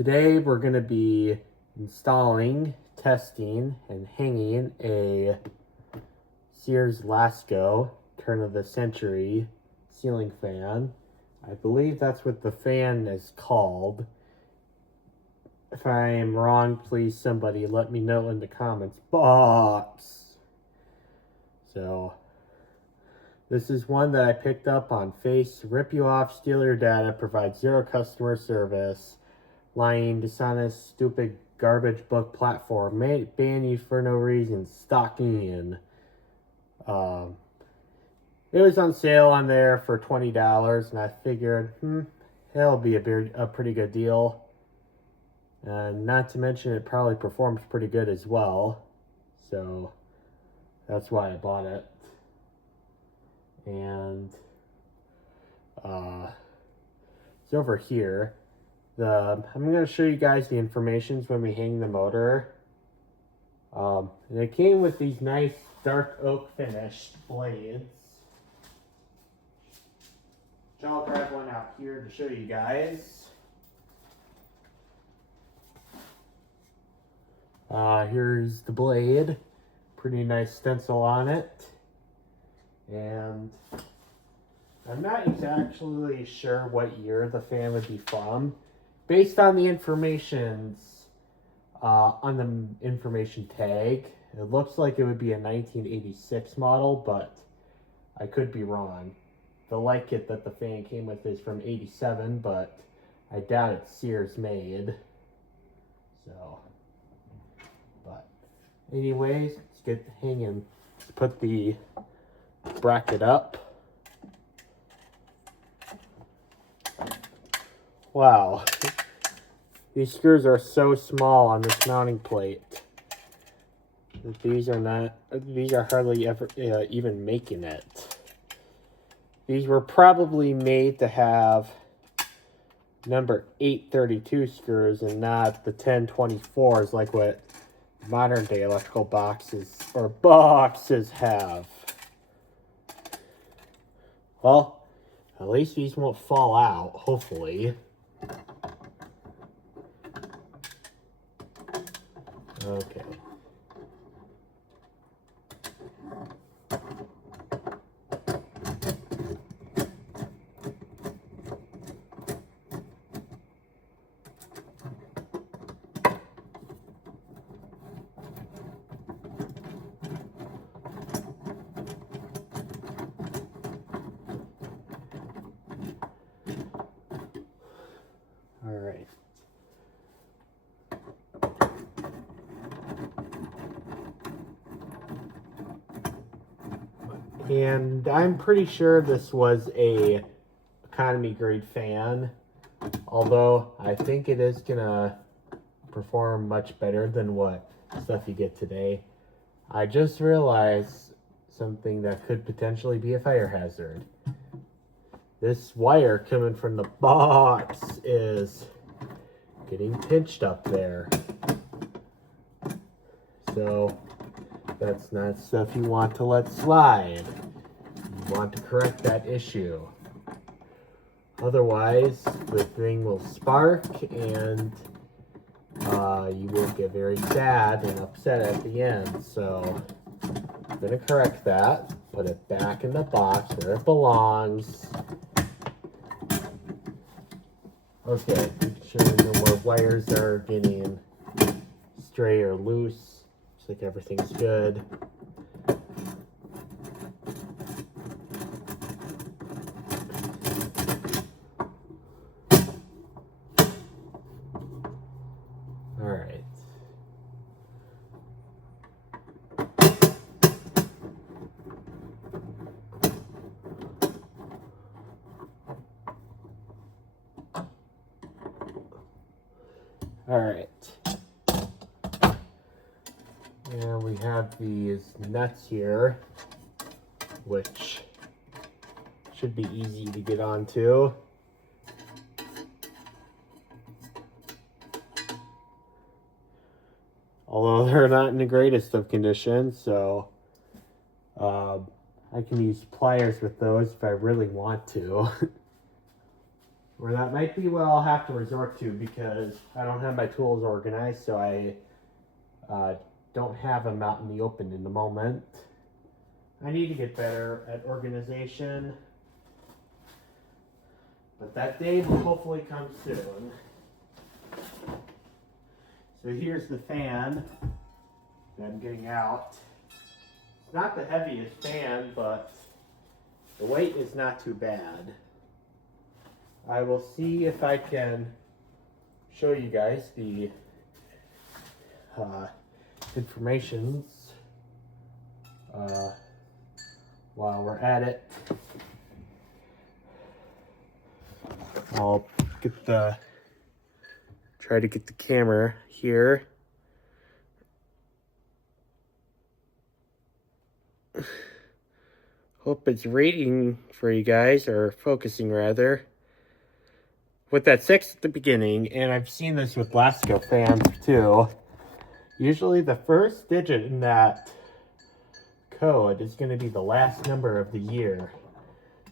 Today we're going to be installing, testing, and hanging a Sears Lasko turn of the century ceiling fan. I believe that's what the fan is called. If I am wrong, please somebody let me know in the comments box. So this is one that I picked up on Face. Rip you off, steal your data, provide zero customer service, lying, dishonest, stupid, garbage book platform, ban you for no reason, stalking. It was on sale on there for $20, and I figured, it'll be a pretty good deal. And not to mention, it probably performs pretty good as well. So that's why I bought it. And it's over here. I'm going to show you guys the information when we hang the motor. And it came with these nice dark oak finished blades. So I'll grab one out here to show you guys. Here's the blade. Pretty nice stencil on it. And I'm not exactly sure what year the fan would be from. Based on the on the information tag, it looks like it would be a 1986 model, but I could be wrong. The light kit that the fan came with is from 87, but I doubt it's Sears made. So, but anyways, let's get hanging. Let's put the bracket up. Wow. These screws are so small on this mounting plate. These are hardly ever even making it. These were probably made to have number 832 screws and not the 1024s like what modern day electrical boxes have. Well, at least these won't fall out, hopefully. Okay. All right. And I'm pretty sure this was a economy grade fan, although I think it is gonna perform much better than what stuff you get today. I just realized something that could potentially be a fire hazard. This wire coming from the box is getting pinched up there. So that's not stuff you want to let slide. You want to correct that issue. Otherwise, the thing will spark and you will get very sad and upset at the end. So I'm going to correct that. Put it back in the box where it belongs. Okay, make sure no more wires are getting stray or loose. Looks like everything's good. All right. All right. And we have these nuts here, which should be easy to get onto. Although they're not in the greatest of condition, so I can use pliers with those if I really want to. Or that might be what I'll have to resort to because I don't have my tools organized, so I don't have them out in the open in the moment. I need to get better at organization, but that day will hopefully come soon. So here's the fan that I'm getting out. It's not the heaviest fan, but the weight is not too bad. I will see if I can show you guys the informations while we're at it. I'll try to get the camera here. Hope it's reading for you guys, or focusing rather. With that 6 at the beginning, and I've seen this with Lasko fans too, usually the first digit in that code is going to be the last number of the year.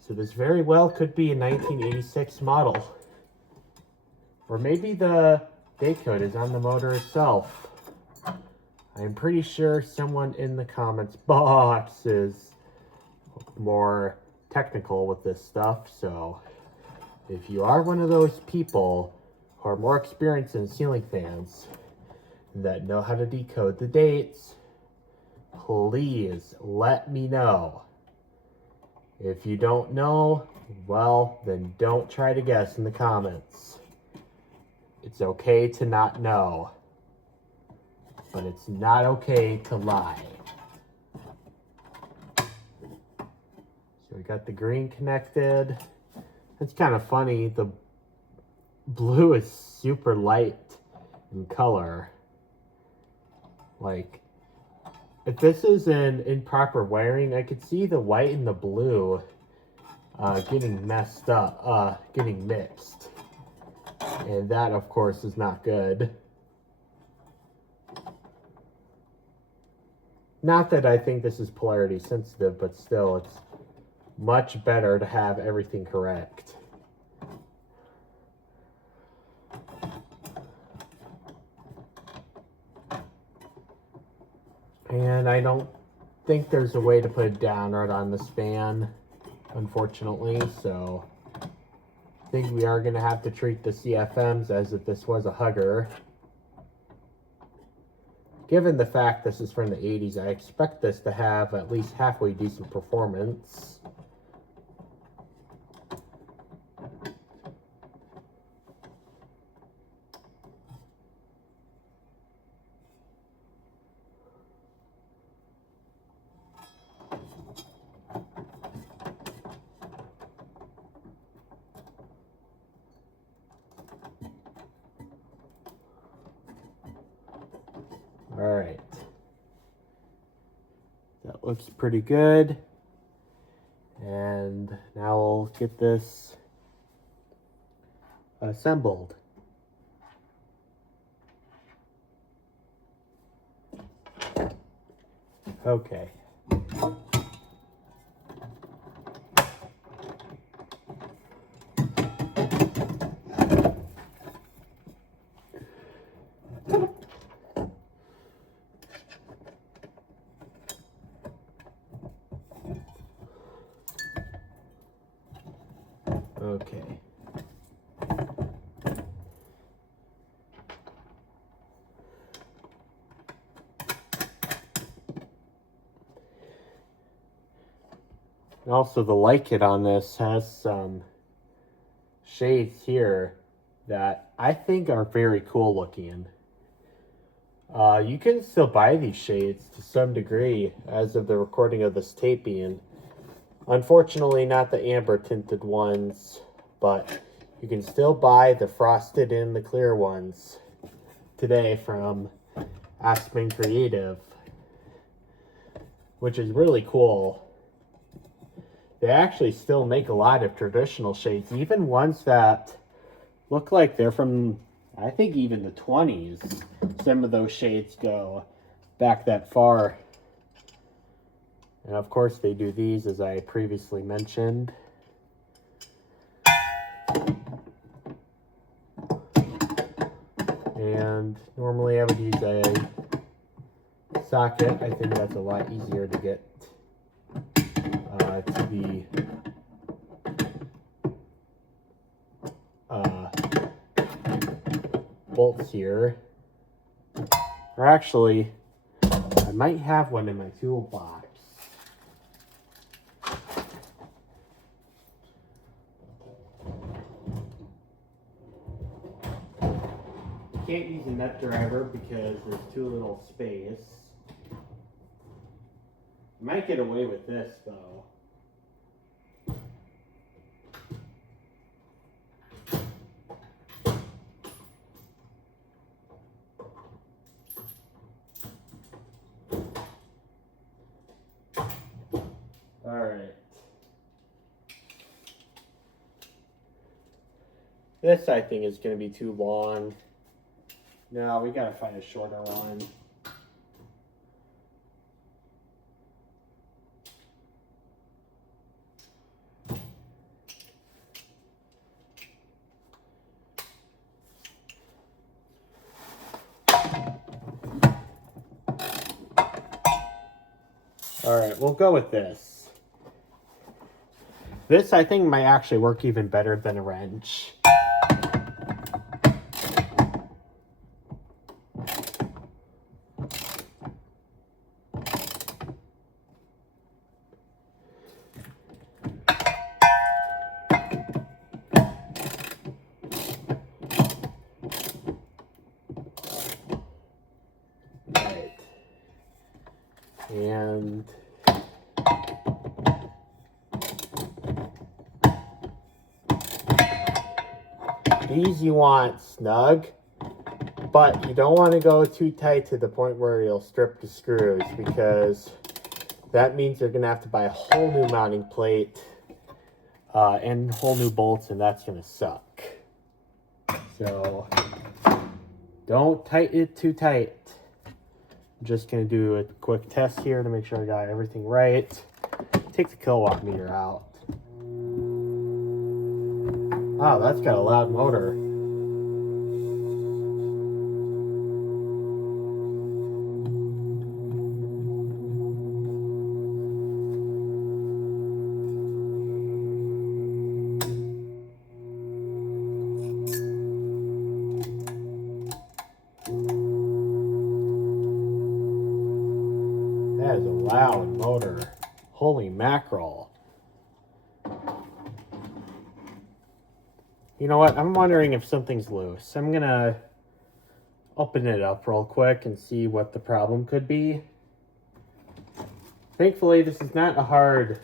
So this very well could be a 1986 model. Or maybe the date code is on the motor itself. I'm pretty sure someone in the comments box is more technical with this stuff, so if you are one of those people who are more experienced in ceiling fans that know how to decode the dates, please let me know. If you don't know, well, then don't try to guess in the comments. It's okay to not know, but it's not okay to lie. So we got the green connected. It's kind of funny, the blue is super light in color. Like, if this is in improper wiring, I could see the white and the blue getting messed up, getting mixed. And that, of course, is not good. Not that I think this is polarity sensitive, but still, it's much better to have everything correct. And I don't think there's a way to put a down rod on this fan, unfortunately, so I think we are going to have to treat the CFMs as if this was a hugger. Given the fact this is from the 80s, I expect this to have at least halfway decent performance. All right, that looks pretty good. And now we'll get this assembled. Okay. Okay. And also the light kit on this has some shades here that I think are very cool looking. You can still buy these shades to some degree as of the recording of this taping. Unfortunately, not the amber tinted ones, but you can still buy the frosted and the clear ones today from Aspen Creative, which is really cool. They actually still make a lot of traditional shades, even ones that look like they're from, I think, even the 20s. Some of those shades go back that far. And of course they do these, as I previously mentioned. And normally I would use a socket. I think that's a lot easier to get to the bolts here. Or actually, I might have one in my toolbox. Can't use a nut driver because there's too little space. I might get away with this though. Alright. This I think is going to be too long. No, we gotta find a shorter one. Alright, we'll go with this. This I think might actually work even better than a wrench. And these you want snug, but you don't want to go too tight to the point where you'll strip the screws, because that means you're going to have to buy a whole new mounting plate and whole new bolts, and that's going to suck. So don't tighten it too tight. I'm just going to do a quick test here to make sure I got everything right. Take the kilowatt meter out. Wow, that's got a loud motor. That is a loud motor. Holy mackerel. You know what? I'm wondering if something's loose. I'm gonna open it up real quick and see what the problem could be. Thankfully, this is not a hard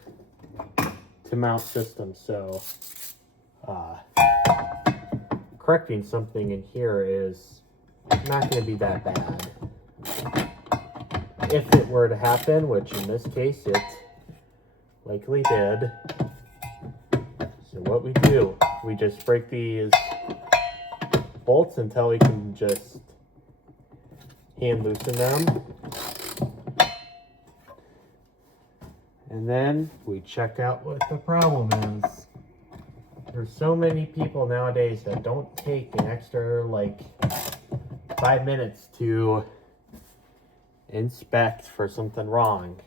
to mount system, so correcting something in here is not going to be that bad. If it were to happen, which in this case it likely did. So what we do, we just break these bolts until we can just hand loosen them. And then we check out what the problem is. There's so many people nowadays that don't take an extra like 5 minutes to inspect for something wrong.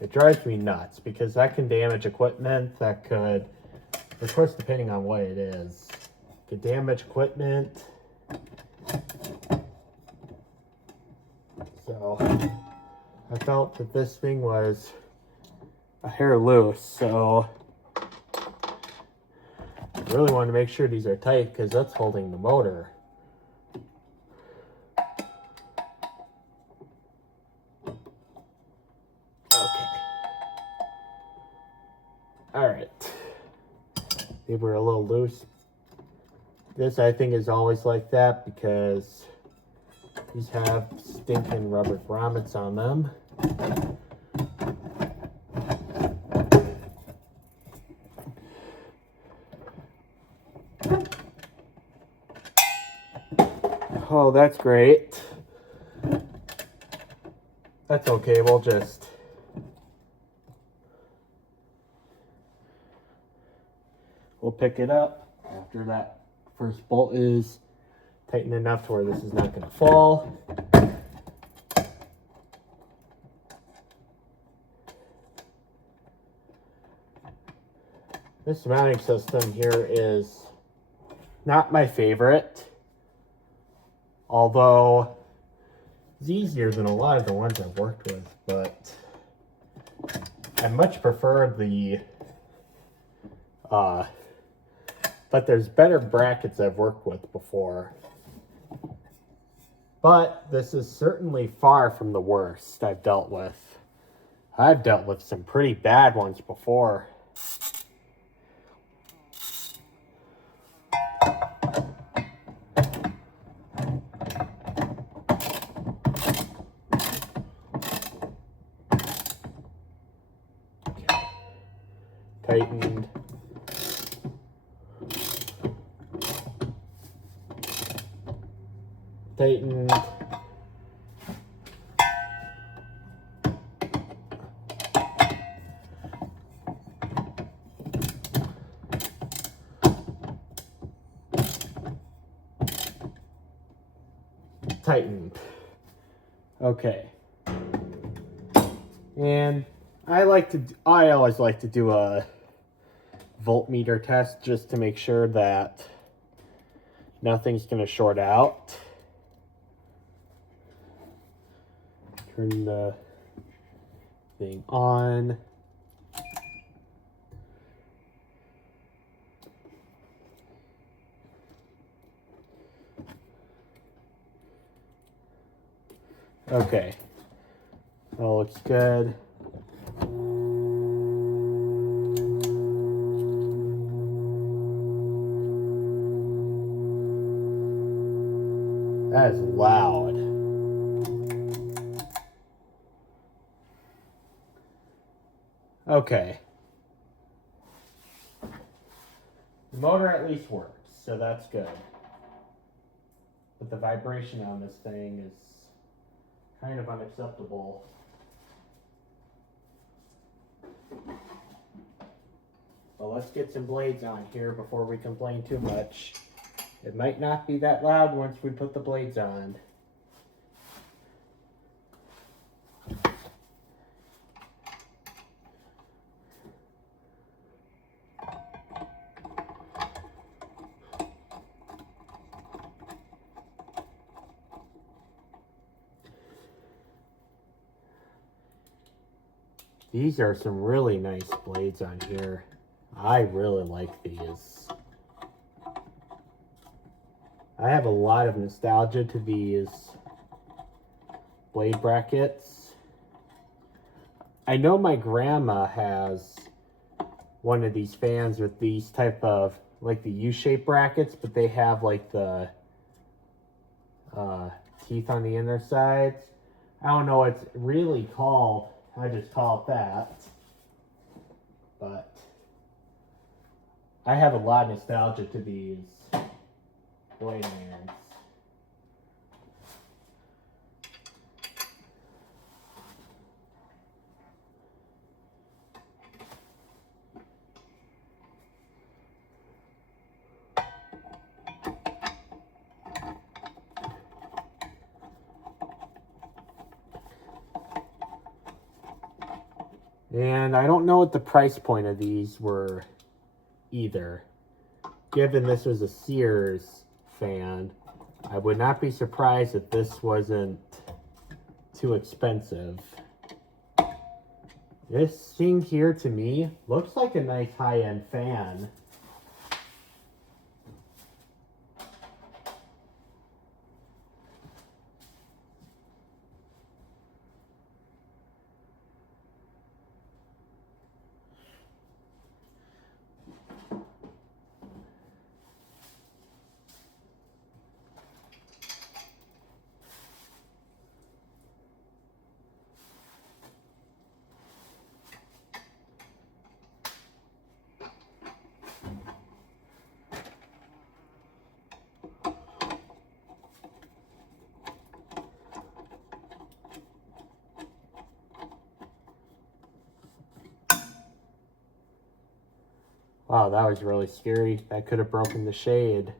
It drives me nuts because that can damage equipment. That could, of course, depending on what it is, could damage equipment. So I felt that this thing was a hair loose, so I really want to make sure these are tight because that's holding the motor. Okay. Alright. They were a little loose. This I think is always like that because these have stinking rubber grommets on them. Oh, that's great. That's okay, we'll pick it up after that first bolt is Tighten enough to where this is not going to fall. This mounting system here is not my favorite, although it's easier than a lot of the ones I've worked with, but I much prefer the, but there's better brackets I've worked with before. But this is certainly far from the worst I've dealt with. I've dealt with some pretty bad ones before. Okay. Tightened. Tightened. Tightened. Okay. And I always like to do a voltmeter test just to make sure that nothing's going to short out. Turn the thing on. Okay. That looks good. That is loud. Okay. The motor at least works, so that's good. But the vibration on this thing is kind of unacceptable. Well, let's get some blades on here before we complain too much. It might not be that loud once we put the blades on. These are some really nice blades on here. I really like these. I have a lot of nostalgia to these blade brackets. I know my grandma has one of these fans with these type of, like the U-shaped brackets, but they have like the teeth on the inner sides. I don't know what it's really called. I just call it that. But I have a lot of nostalgia to these blade irons. And I don't know what the price point of these were either. Given this was a Sears fan, I would not be surprised if this wasn't too expensive. This thing here to me looks like a nice high-end fan. Wow, that was really scary. That could have broken the shade.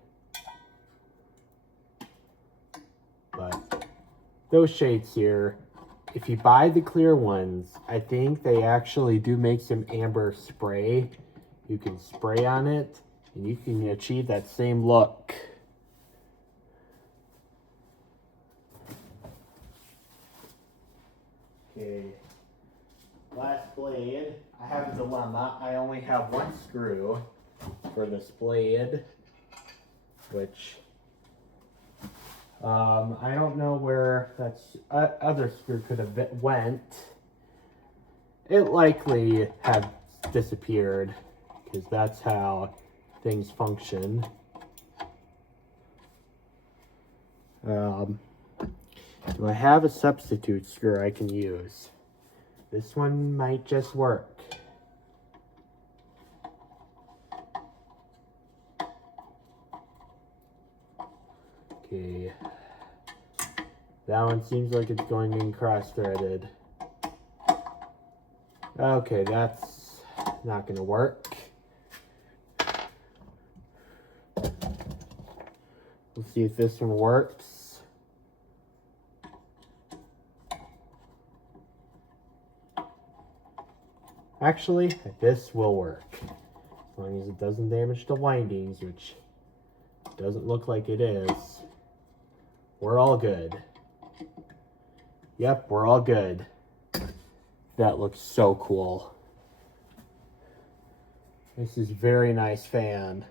those shades here, if you buy the clear ones, I think they actually do make some amber spray. You can spray on it, and you can achieve that same look. Okay, last blade. I have a dilemma. I only have one screw for this blade, which I don't know where that other screw could have went. It likely had disappeared because that's how things function. Do I have a substitute screw I can use? This one might just work. Okay. That one seems like it's going in cross-threaded. Okay, that's not gonna work. Let's see if this one works. Actually, this will work. As long as it doesn't damage the windings, which doesn't look like it is. We're all good. Yep, we're all good. That looks so cool. This is a very nice fan.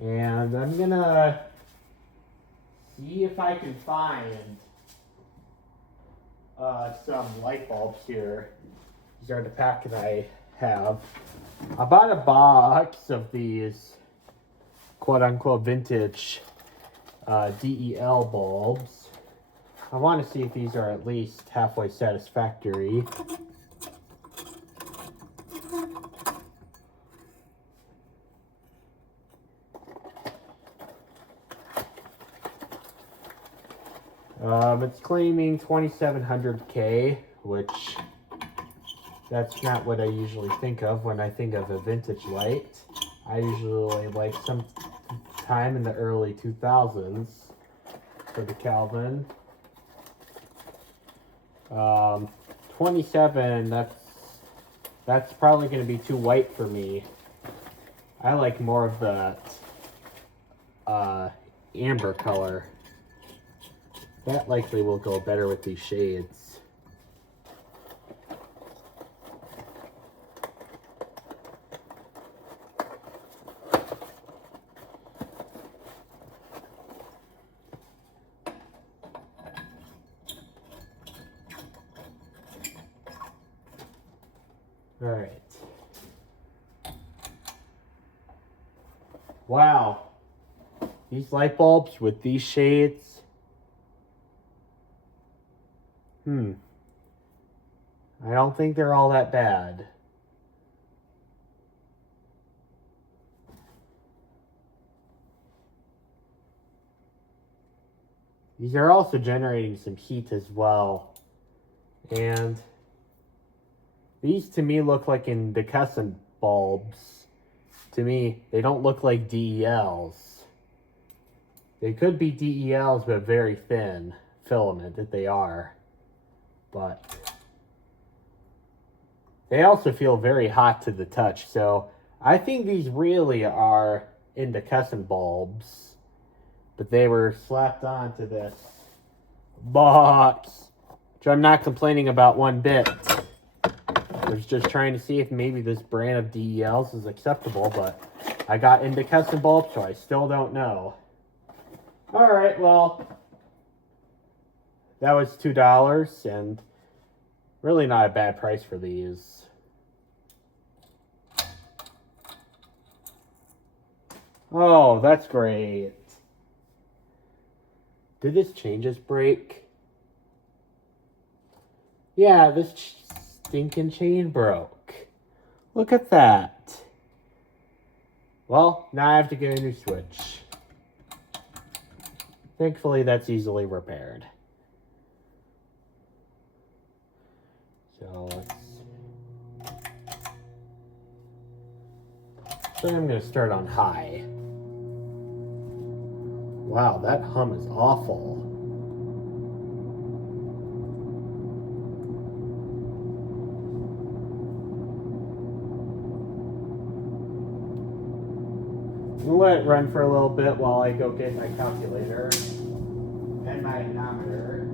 And I'm gonna see if I can find some light bulbs here. These are the pack that I have. I bought a box of these quote-unquote vintage DEL bulbs. I want to see if these are at least halfway satisfactory. It's claiming 2700K, which that's not what I usually think of when I think of a vintage light. I usually like some time in the early 2000s for the Kelvin. 27, that's probably going to be too white for me. I like more of that amber color. That likely will go better with these shades. All right. Wow. These light bulbs with these shades. I don't think they're all that bad. These are also generating some heat as well. And these to me look like incandescent bulbs. To me, they don't look like DELs. They could be DELs, but very thin filament that they are. But they also feel very hot to the touch. So I think these really are incandescent bulbs, but they were slapped onto this box, which I'm not complaining about one bit. I was just trying to see if maybe this brand of DELs is acceptable, but I got incandescent bulbs, so I still don't know. All right, well, that was $2, and really not a bad price for these. Oh, that's great. Did this changes break? Yeah, this stinking chain broke. Look at that. Well, now I have to get a new switch. Thankfully, that's easily repaired. So I'm going to start on high. Wow, that hum is awful. We'll let it run for a little bit while I go get my calculator and my manometer.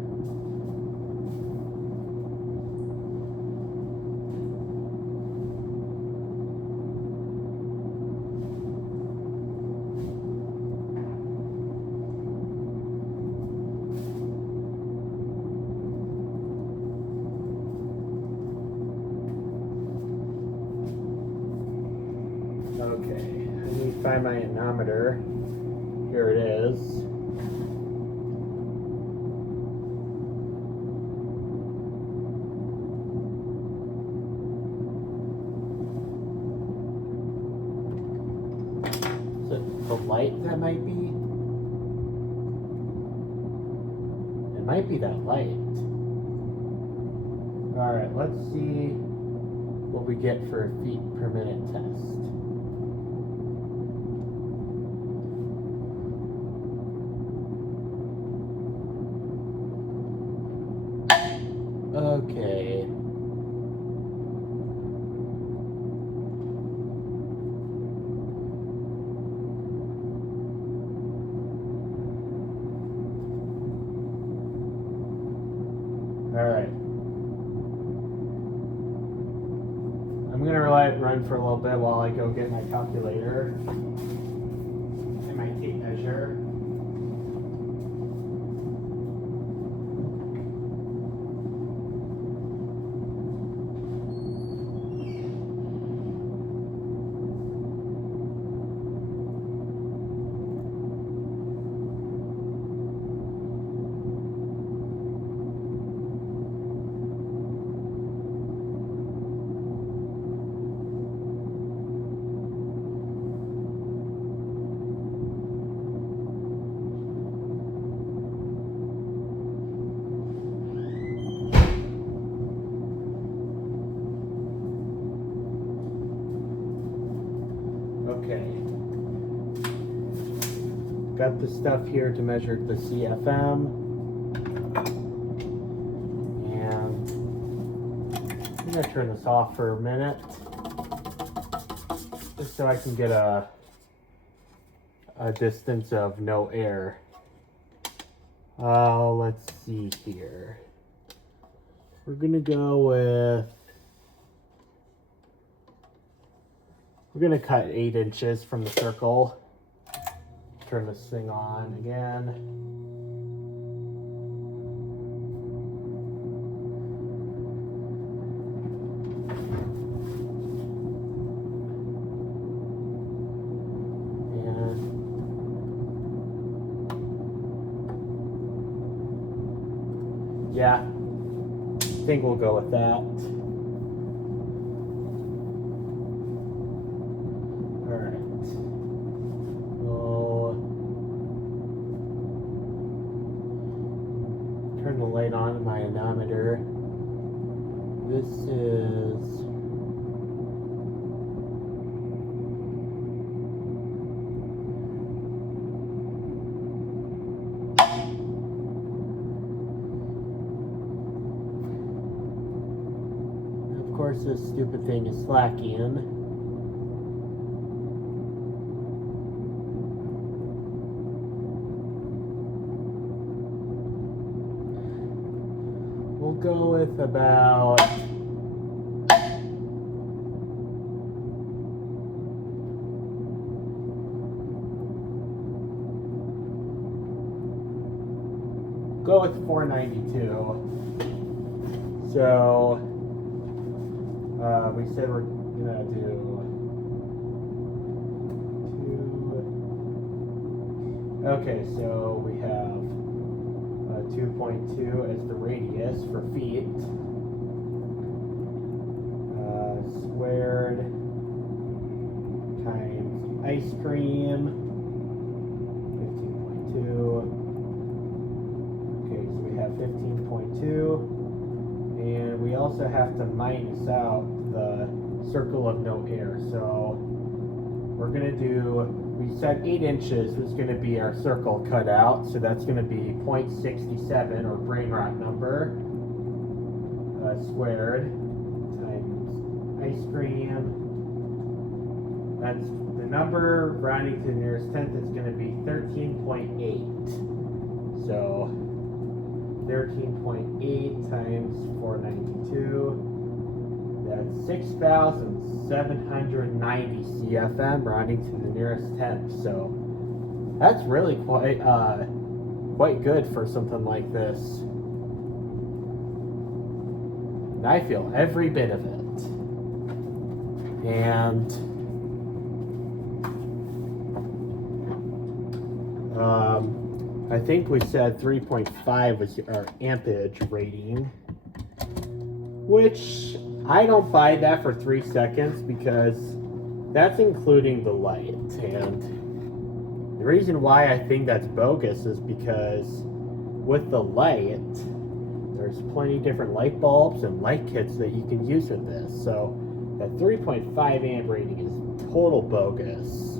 Okay, I need to find my manometer. Here it is. Is it the light that might be? It might be that light. Alright, let's see what we get for a feet per minute test. Okay. Alright. I'm gonna let it run for a little bit while I go get my calculator and my tape measure. Okay. Got the stuff here to measure the CFM. And I'm going to turn this off for a minute, just so I can get a distance of no air. Let's see here. We're going to go with, we're going to cut 8 inches from the circle. Turn this thing on again. And yeah, I think we'll go with that. Turn the light on my manometer. This is of course this stupid thing is slacking. We'll go with about go with 492. So we said we're gonna do 2. Okay, so we have 2.2 as the radius for feet, squared times ice cream, 15.2. Okay, so we have 15.2, and we also have to minus out the circle of no air. So we're gonna do, we said 8 inches was going to be our circle cut out, so that's going to be 0.67, or brain rot number, squared times ice cream. That's the number rounding to the nearest tenth is going to be 13.8. So 13.8 times 492. That's 6,790 CFM rounding to the nearest tenth. So that's really quite good for something like this. And I feel every bit of it. And I think we said 3.5 was our ampage rating, which I don't buy that for 3 seconds because that's including the light. And the reason why I think that's bogus is because with the light, there's plenty different light bulbs and light kits that you can use with this. So that 3.5 amp rating is total bogus.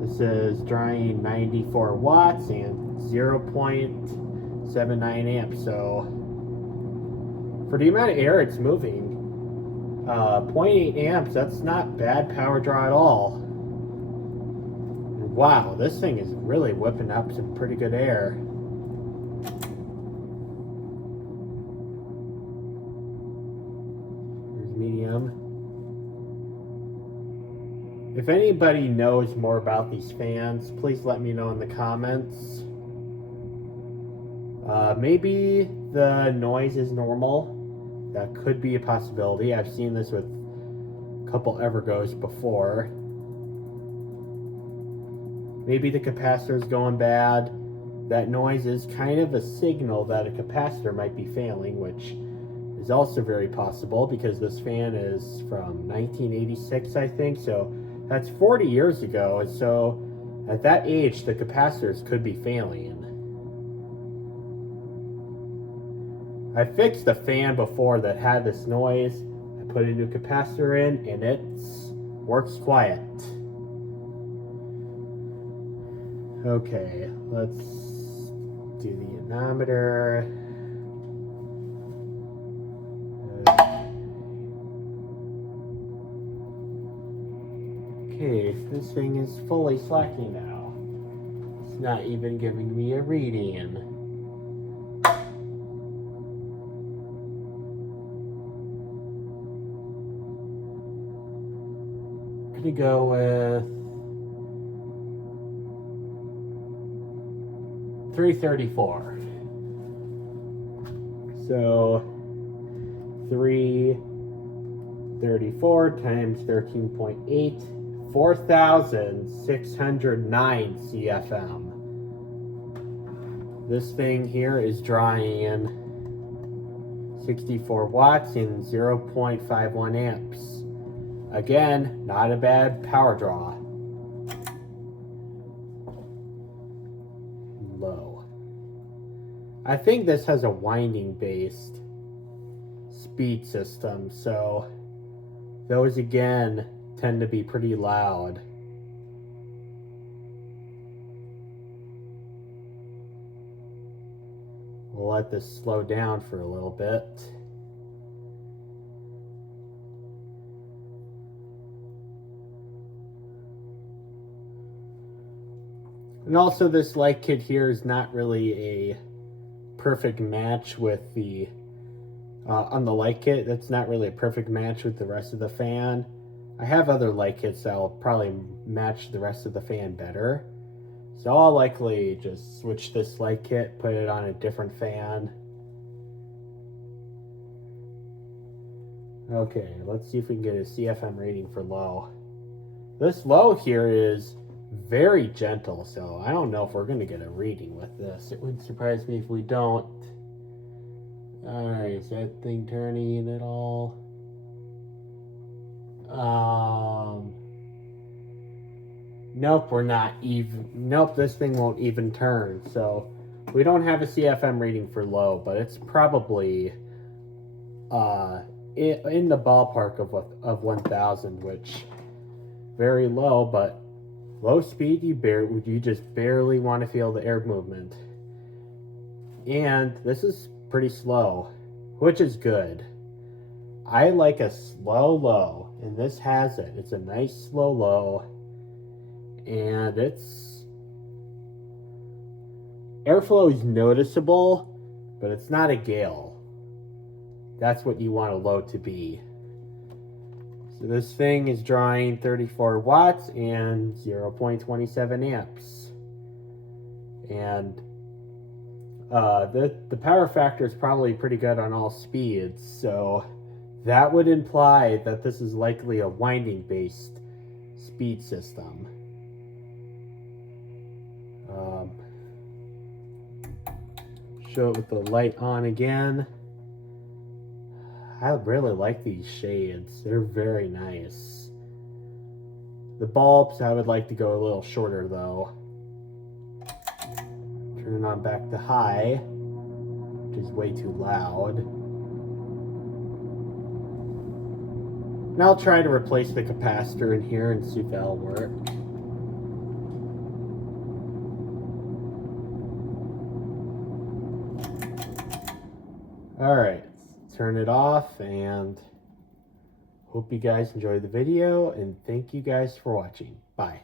This is drawing 94 watts and 0.79 amps. So for the amount of air it's moving, 0.8 amps, that's not bad power draw at all. Wow, this thing is really whipping up some pretty good air. Here's medium. If anybody knows more about these fans, please let me know in the comments. Maybe the noise is normal. That could be a possibility. I've seen this with a couple Evergos before. Maybe the capacitor's going bad. That noise is kind of a signal that a capacitor might be failing, which is also very possible because this fan is from 1986, I think. So that's 40 years ago. And so at that age, the capacitors could be failing. I fixed a fan before that had this noise. I put a new capacitor in and it works quiet. Okay, let's do the anemometer. Okay, this thing is fully slacking now. It's not even giving me a reading. I'm gonna go with 334. So 334 times 13.8, 4,609 CFM. This thing here is drawing 64 watts and 0.51 amps. Again, not a bad power draw. Low. I think this has a winding based speed system, so those again tend to be pretty loud. We'll let this slow down for a little bit. And also this light kit here is not really a perfect match with the, on the light kit, that's not really a perfect match with the rest of the fan. I have other light kits that will probably match the rest of the fan better. So I'll likely just switch this light kit, put it on a different fan. Okay, let's see if we can get a CFM rating for low. This low here is very gentle, so I don't know if we're going to get a reading with this. It wouldn't surprise me if we don't. Alright, is that thing turning at all? Nope, we're not even. Nope, this thing won't even turn. So we don't have a CFM rating for low, but it's probably in the ballpark of 1,000, which very low, but low speed, you just barely want to feel the air movement. And this is pretty slow, which is good. I like a slow low, and this has it. It's a nice slow low. and airflow is noticeable, but it's not a gale. That's what you want a load to be. So this thing is drawing 34 watts and 0.27 amps. And the power factor is probably pretty good on all speeds, so that would imply that this is likely a winding based speed system. Show it with the light on again. I really like these shades. They're very nice. The bulbs, I would like to go a little shorter though. Turn on back to high, which is way too loud. And I'll try to replace the capacitor in here and see if that'll work. Alright, turn it off, and hope you guys enjoyed the video, and thank you guys for watching. Bye.